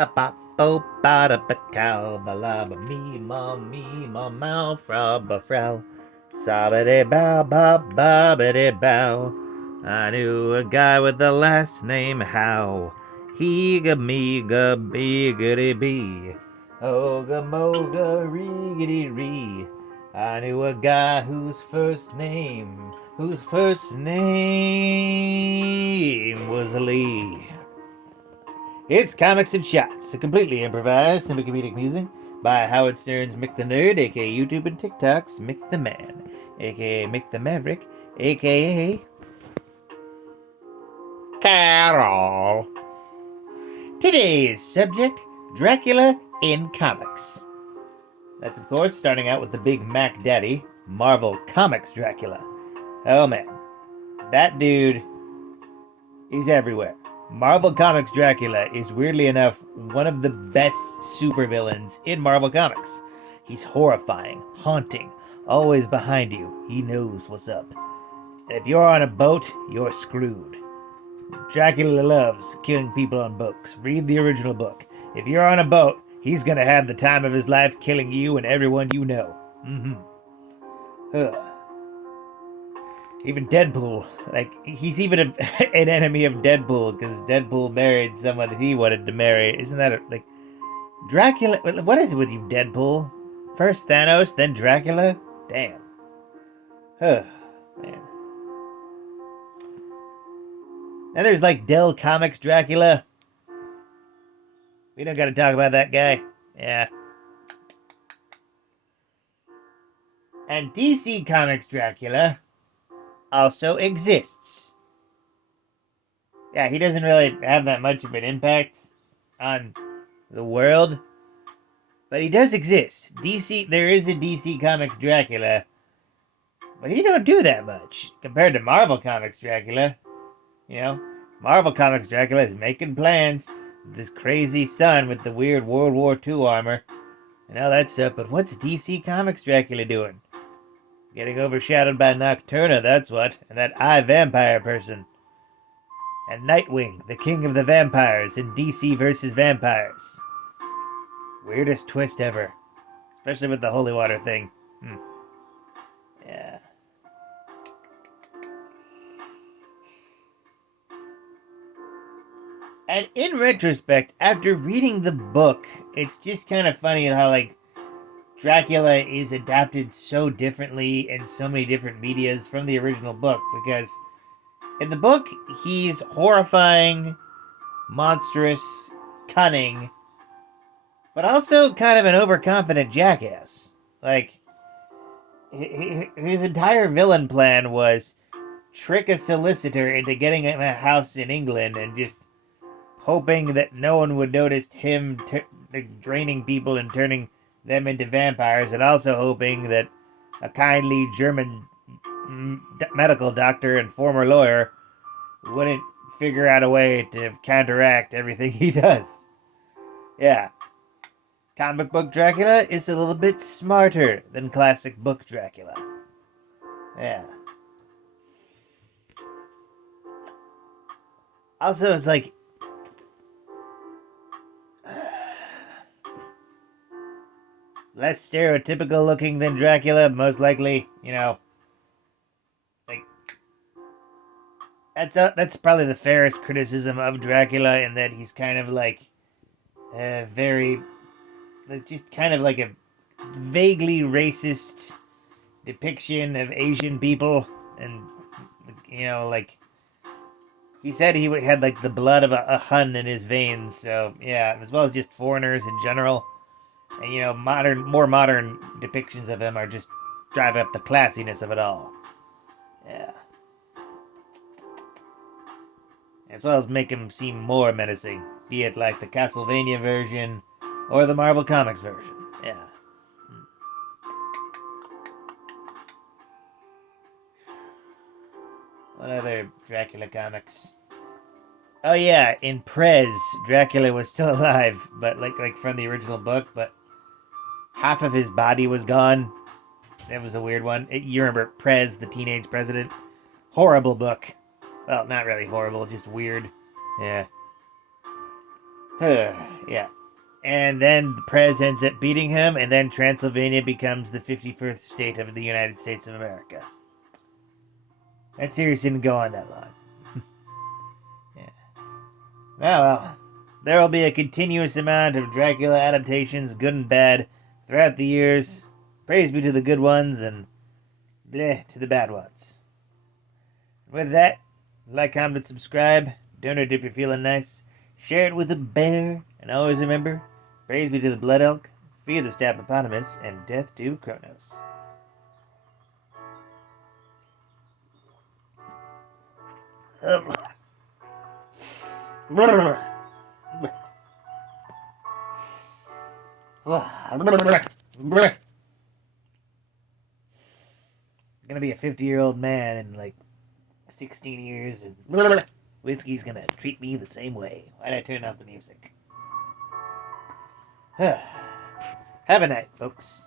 Sapapo bada bacow balaba me ma mouth frabba frau. Sabity bow bow bobbity bow. I knew a guy with the last name Howe. Heega meega biggity bee. Oga moga reegity ree. I knew a guy whose first name was Lee. It's Comics and Shots, a completely improvised semi-comedic music by Howard Stern's Mick the Nerd, aka YouTube and TikTok's Mick the Man, aka Mick the Maverick, aka Carol. Today's subject, Dracula in comics. That's of course starting out with the big Mac Daddy, Marvel Comics Dracula. Oh man, that dude is everywhere. Marvel Comics Dracula is weirdly enough one of the best supervillains in Marvel Comics. He's horrifying, haunting, always behind you. He knows what's up. And if you're on a boat, you're screwed. Dracula loves killing people on boats. Read the original book. If you're on a boat, he's gonna have the time of his life killing you and everyone you know. Ugh. Even Deadpool, like, he's even an enemy of Deadpool because Deadpool married someone that he wanted to marry. Isn't that like Dracula? What is it with you, Deadpool? First Thanos, then Dracula? Damn. Huh, man. Then there's like Dell Comics Dracula. We don't gotta talk about that guy. Yeah. And DC Comics Dracula also exists. Yeah, he doesn't really have that much of an impact on the world, but he does exist. There is a DC Comics Dracula, but he don't do that much compared to Marvel Comics Dracula. You know, Marvel Comics Dracula is making plans with this crazy son with the weird World War II armor and all that stuff, but what's DC Comics Dracula doing? Getting overshadowed by Nocturna, that's what, and that Eye Vampire person. And Nightwing, the king of the vampires in DC vs. Vampires. Weirdest twist ever. Especially with the holy water thing. Yeah. And in retrospect, after reading the book, it's just kind of funny how, like, Dracula is adapted so differently in so many different medias from the original book, because in the book, he's horrifying, monstrous, cunning, but also kind of an overconfident jackass. Like, his entire villain plan was trick a solicitor into getting him a house in England and just hoping that no one would notice him draining people and turning them into vampires, and also hoping that a kindly German medical doctor and former lawyer wouldn't figure out a way to counteract everything he does. Yeah. Comic book Dracula is a little bit smarter than classic book Dracula. Yeah. Also, it's like less stereotypical looking than Dracula, most likely, like that's probably the fairest criticism of Dracula, in that he's kind of like very, just kind of like a vaguely racist depiction of Asian people, and like he said he had like the blood of a Hun in his veins, so yeah, as well as just foreigners in general. And more modern depictions of him are just drive up the classiness of it all. Yeah. As well as make him seem more menacing, be it like the Castlevania version or the Marvel Comics version. Yeah. What other Dracula comics? Oh yeah, in Prez, Dracula was still alive, but like from the original book, but half of his body was gone. That was a weird one. You remember Prez, the teenage president? Horrible book. Well, not really horrible, just weird. Yeah. Yeah. And then the Prez ends up beating him, and then Transylvania becomes the 51st state of the United States of America. That series didn't go on that long. Yeah. Well, there will be a continuous amount of Dracula adaptations, good and bad, throughout the years. Praise be to the good ones, and bleh to the bad ones. With that, like, comment, subscribe, donate if you're feeling nice, share it with a bear, and always remember, praise be to the blood elk, fear the hippopotamus, and death to Kronos. Gonna be a 50-year-old man in like 16 years, and whiskey's gonna treat me the same way. Why'd I turn off the music? Have a night, folks.